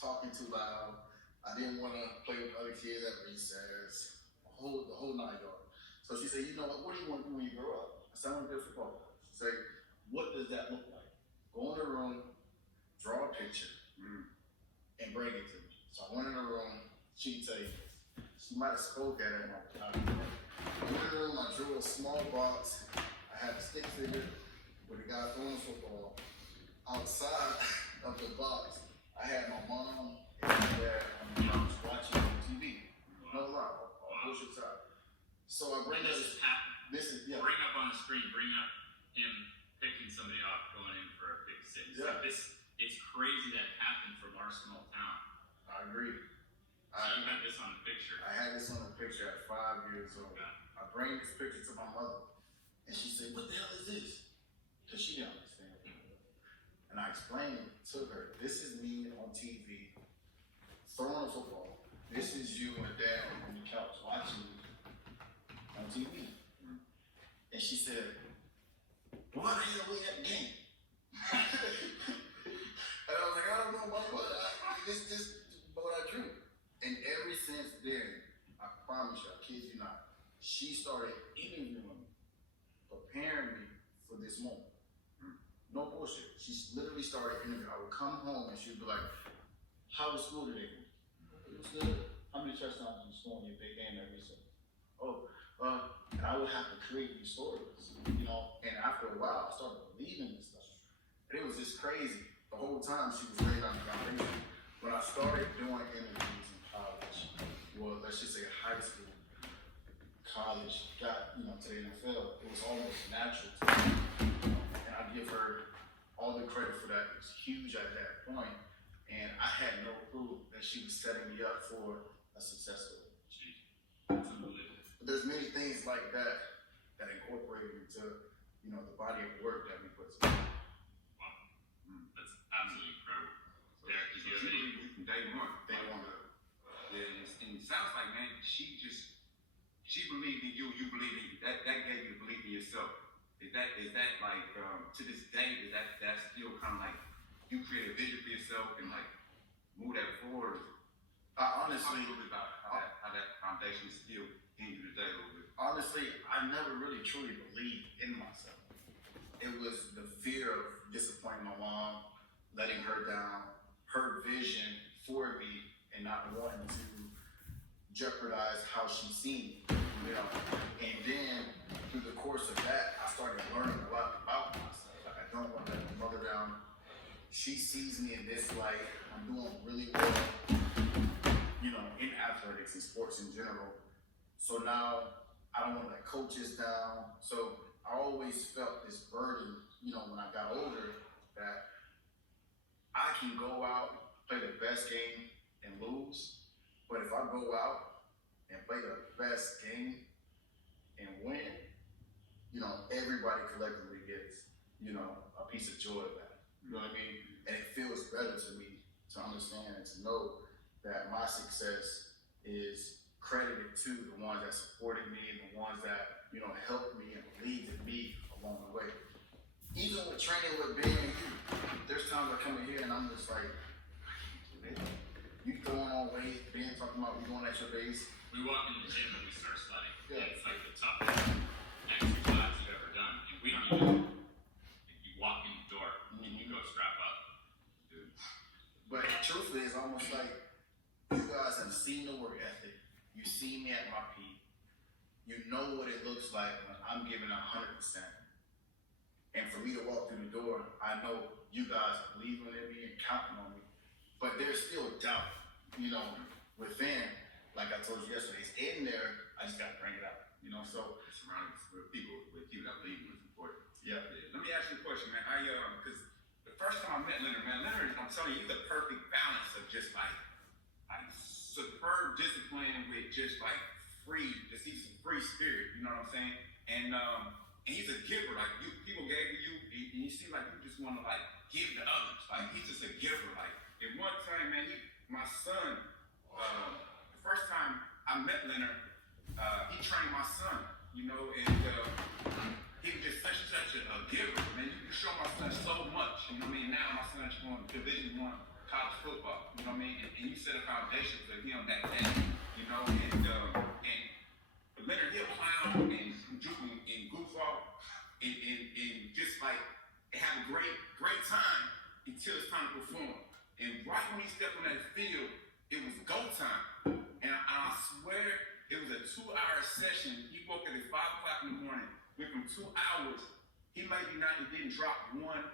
talking too loud. I didn't want to play with other kids at recess. The whole 9 yards. So she said, you know what do you want to do when you grow up? I said, I want to be a football player. She said, what does that look like? Go in the room, draw a picture, and bring it to me. So I went in the room. She said, she might have spoke at it. I went in the room, I drew a small box. I had a stick figure with a guy throwing a football. Outside of the box, I had my mom and my dad and my was watching on TV. No lie, on bullshit side. So I bring this is happening. This is, yeah. Bring up on the screen, bring up him picking somebody off going in for a pick six. Yeah. Like it's crazy that it happened from our small town. I agree. So you had this on the picture. I had this on the picture at 5 years old. Okay. I bring this picture to my mother, and she said, what the hell is this? Because she didn't understand. And I explained it to her. This is me on TV, throwing a football. This is you and dad on the couch watching me on TV. And she said, why the hell we at the game? And I was like, I don't know, Mom, but this what I drew. And ever since then, I promise you, I kid you not, she started interviewing me, preparing me for this moment. No bullshit. She literally started interviewing. I would come home and she would be like, how was school today? It was good. How many touchdowns did you score in your big game every Sunday? And I would have to create these stories, and after a while, I started believing this stuff. And it was just crazy. The whole time she was laying on the foundation. When I started doing interviews in college, well, let's just say high school, college, got, to the NFL, it was almost natural to me. And I give her all the credit for that. It was huge at that point. And I had no clue that she was setting me up for a successful life. But there's many things like that incorporated into, the body of work that we put together. Wow. That's absolutely incredible. Derek, did you have any? From day one. Day one. Yeah, and it sounds like, man, she believed in you, you believed in you. That gave you to believe in yourself. Is that like, to this day, is that still kind of like, you create a vision for yourself and like, move that forward? Honestly, talk a little bit about how that foundation is still in you today a little bit. Honestly, I never really truly believed in myself. It was the fear of disappointing my mom, letting her down, her vision for me, and not wanting to jeopardize how she seen me, And then through the course of that, I started learning a lot about myself. Like, I don't want to let my mother down. She sees me in this light. I'm doing really well, in athletics and sports in general. So now I don't want to let coaches down. So I always felt this burden, when I got older, that I can go out, play the best game, and lose. But if I go out and play the best game and win, everybody collectively gets, a piece of joy of that. You know what I mean? And it feels better to me to understand and to know that my success is credited to the ones that supported me and the ones that, helped me and believed in me along the way. Even with training with Ben and you, there's times I come in here and I'm just like, you throwing on weight, Ben talking about we going at your base. We walk in the gym and we start sweating. Yeah. It's like the toughest exercise you've ever done. And we don't even, you walk in the door and you go strap up. Dude. But truthfully, it's almost like you guys have seen the work ethic. You see me at my peak. You know what it looks like when I'm giving 100%. And for me to walk through the door, I know you guys believing in me and counting on me. But there's still doubt, within. Like I told you yesterday, it's in there. I just gotta bring it out, So Surrounded with people that believe in is important. yeah. Let me ask you a question, man. Because the first time I met Leonard, I'm telling you, he's the perfect balance of just like superb discipline with just like he's a free spirit, you know what I'm saying? And he's a giver, like people gave to you, and you seem like you just want to like give to others. Like he's just a giver. Like at one time, man, my son, the first time I met Leonard, he trained my son, and he was just such a giver, man. You show my son so much, Now my son's going to Division I college football. You know what I mean? And you set a foundation for him that day. You know, and Leonard Hill clown and goof off and just like have a great time until it's time to perform. And right when he stepped on that field, it was go time. And I swear it was a 2-hour session. He woke up at 5 o'clock in the morning. Went from 2 hours. He didn't drop one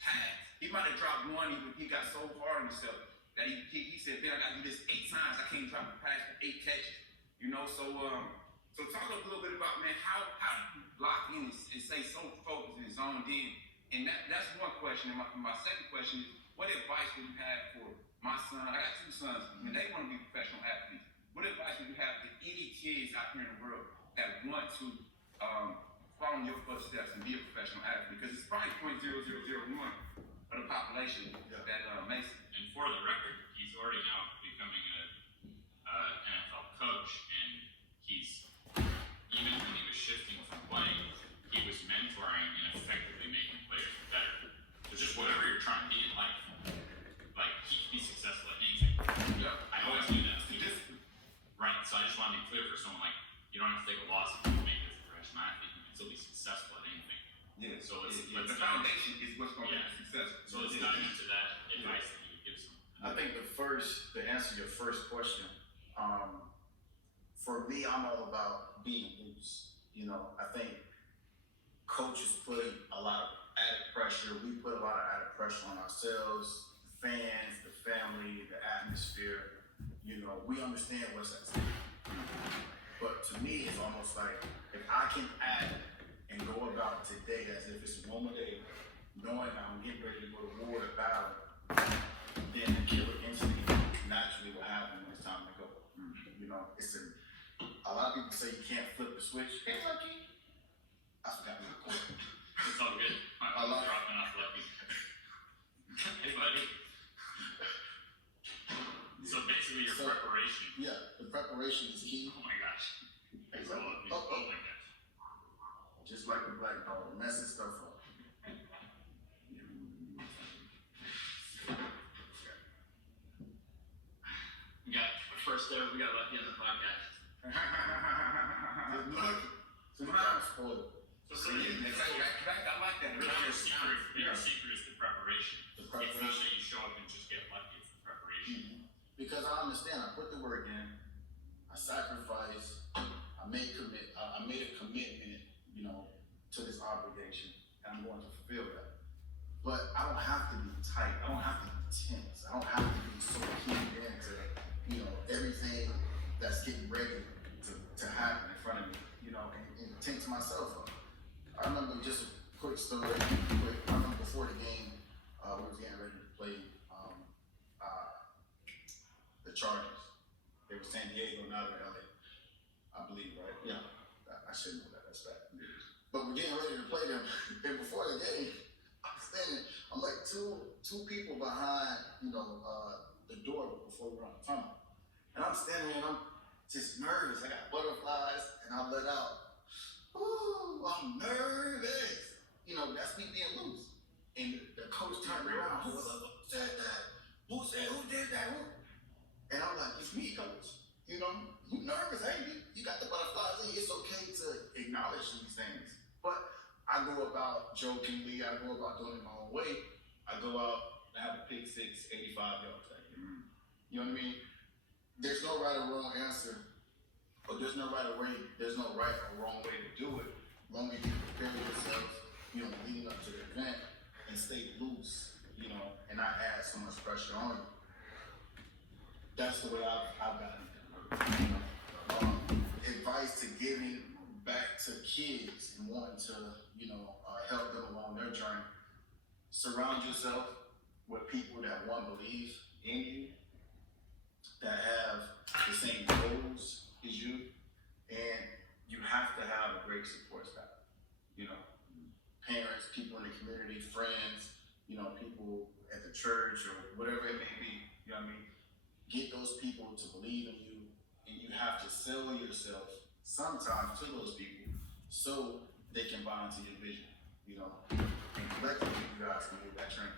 pass. He might have dropped one. He got so hard on himself that he said, "Man, I got to do this 8 times. I can't drop a pass for 8 catches." You know, so talk a little bit about, man, how do you lock in and stay so focused and zoned in? And that's one question. And my second question is, what advice would you have for my son? I got 2 sons, and they want to be professional athletes. What advice would you have to any kids out here in the world that want to follow in your footsteps and be a professional athlete? Because it's probably 0.0001 of the population that makes it. And for the record, he's already now becoming a NFL coach, and he's, even when he was shifting from playing, he was mentoring and effectively making players better. So just whatever you're trying to be in life, like he can be successful at anything. Yeah. I always do that. Right. So I just want to be clear for someone, like, you don't have to take a loss if you make it as a professional athlete. You can still be successful at anything. Yeah. So let's the foundation is what's going to be successful. So let's dive into that advice that you would give someone. I think to answer your first question, for me, I'm all about being loose. You know, I think coaches put a lot of added pressure. We put a lot of added pressure on ourselves, the fans, the family, the atmosphere. You know, we understand what's at stake. But to me, it's almost like if I can act and go about today as if it's a normal day, knowing I'm getting ready to go to war to battle, then the killer instinct naturally will happen when it's time to go. You know, a lot of people say you can't flip the switch. Hey, Lucky. I forgot my point. It's all good. I was dropping off Lucky. Hey, buddy. So basically, your preparation. Yeah, the preparation is key. Oh my gosh. It's all of me. Oh my gosh. Just like the black dog, messing stuff up. We got first there. We got Lucky on the podcast. Sometimes spoiled. So I like that. your secret is the preparation. The It's not preparation. that you show up and just get lucky. It's the preparation. Because I understand, I put the work in, I sacrificed, I made a commitment, you know, to this obligation, and I'm going to fulfill that. But I don't have to be tight, I don't have to be tense, I don't have to be so keyed into, you know, everything that's getting ready to happen in front of me, you know, and tense myself up. I remember just a quick story, I remember before the game, we was getting ready to play the Chargers. They were San Diego, now they're LA, I believe, right? Yeah, I should know that, that's right. But we're getting ready to play them, and before the game, I'm like two people behind, you know, the door before we're on the tunnel. And I'm standing there and I'm just nervous, I got butterflies, and I let out, ooh, I'm nervous. You know, that's me being loose. And the coach turned around, who said that? Who did that? Who? And I'm like, it's me, coach. You know, you nervous, ain't you? You got the butterflies in you. It's okay to acknowledge these things. But I go about jokingly, I go about doing it my own way. I go out and have a pick six, 85 yards. You know what I mean? There's no right or wrong answer, but there's no right or wrong way to do it. As long as you prepare yourself, you know, leading up to the event and stay loose, you know, and not add so much pressure on you. That's the way I've gotten it. Advice to giving back to kids and wanting to, you know, help them along their journey. Surround yourself with people that one believes in you, that have the same goals as you, and you have to have a great support staff. You know, parents, people in the community, friends, you know, people at the church or whatever it may be. You know what I mean? Get those people to believe in you, and you have to sell yourself sometimes to those people so they can buy into your vision, you know, and collectively you guys can move that train.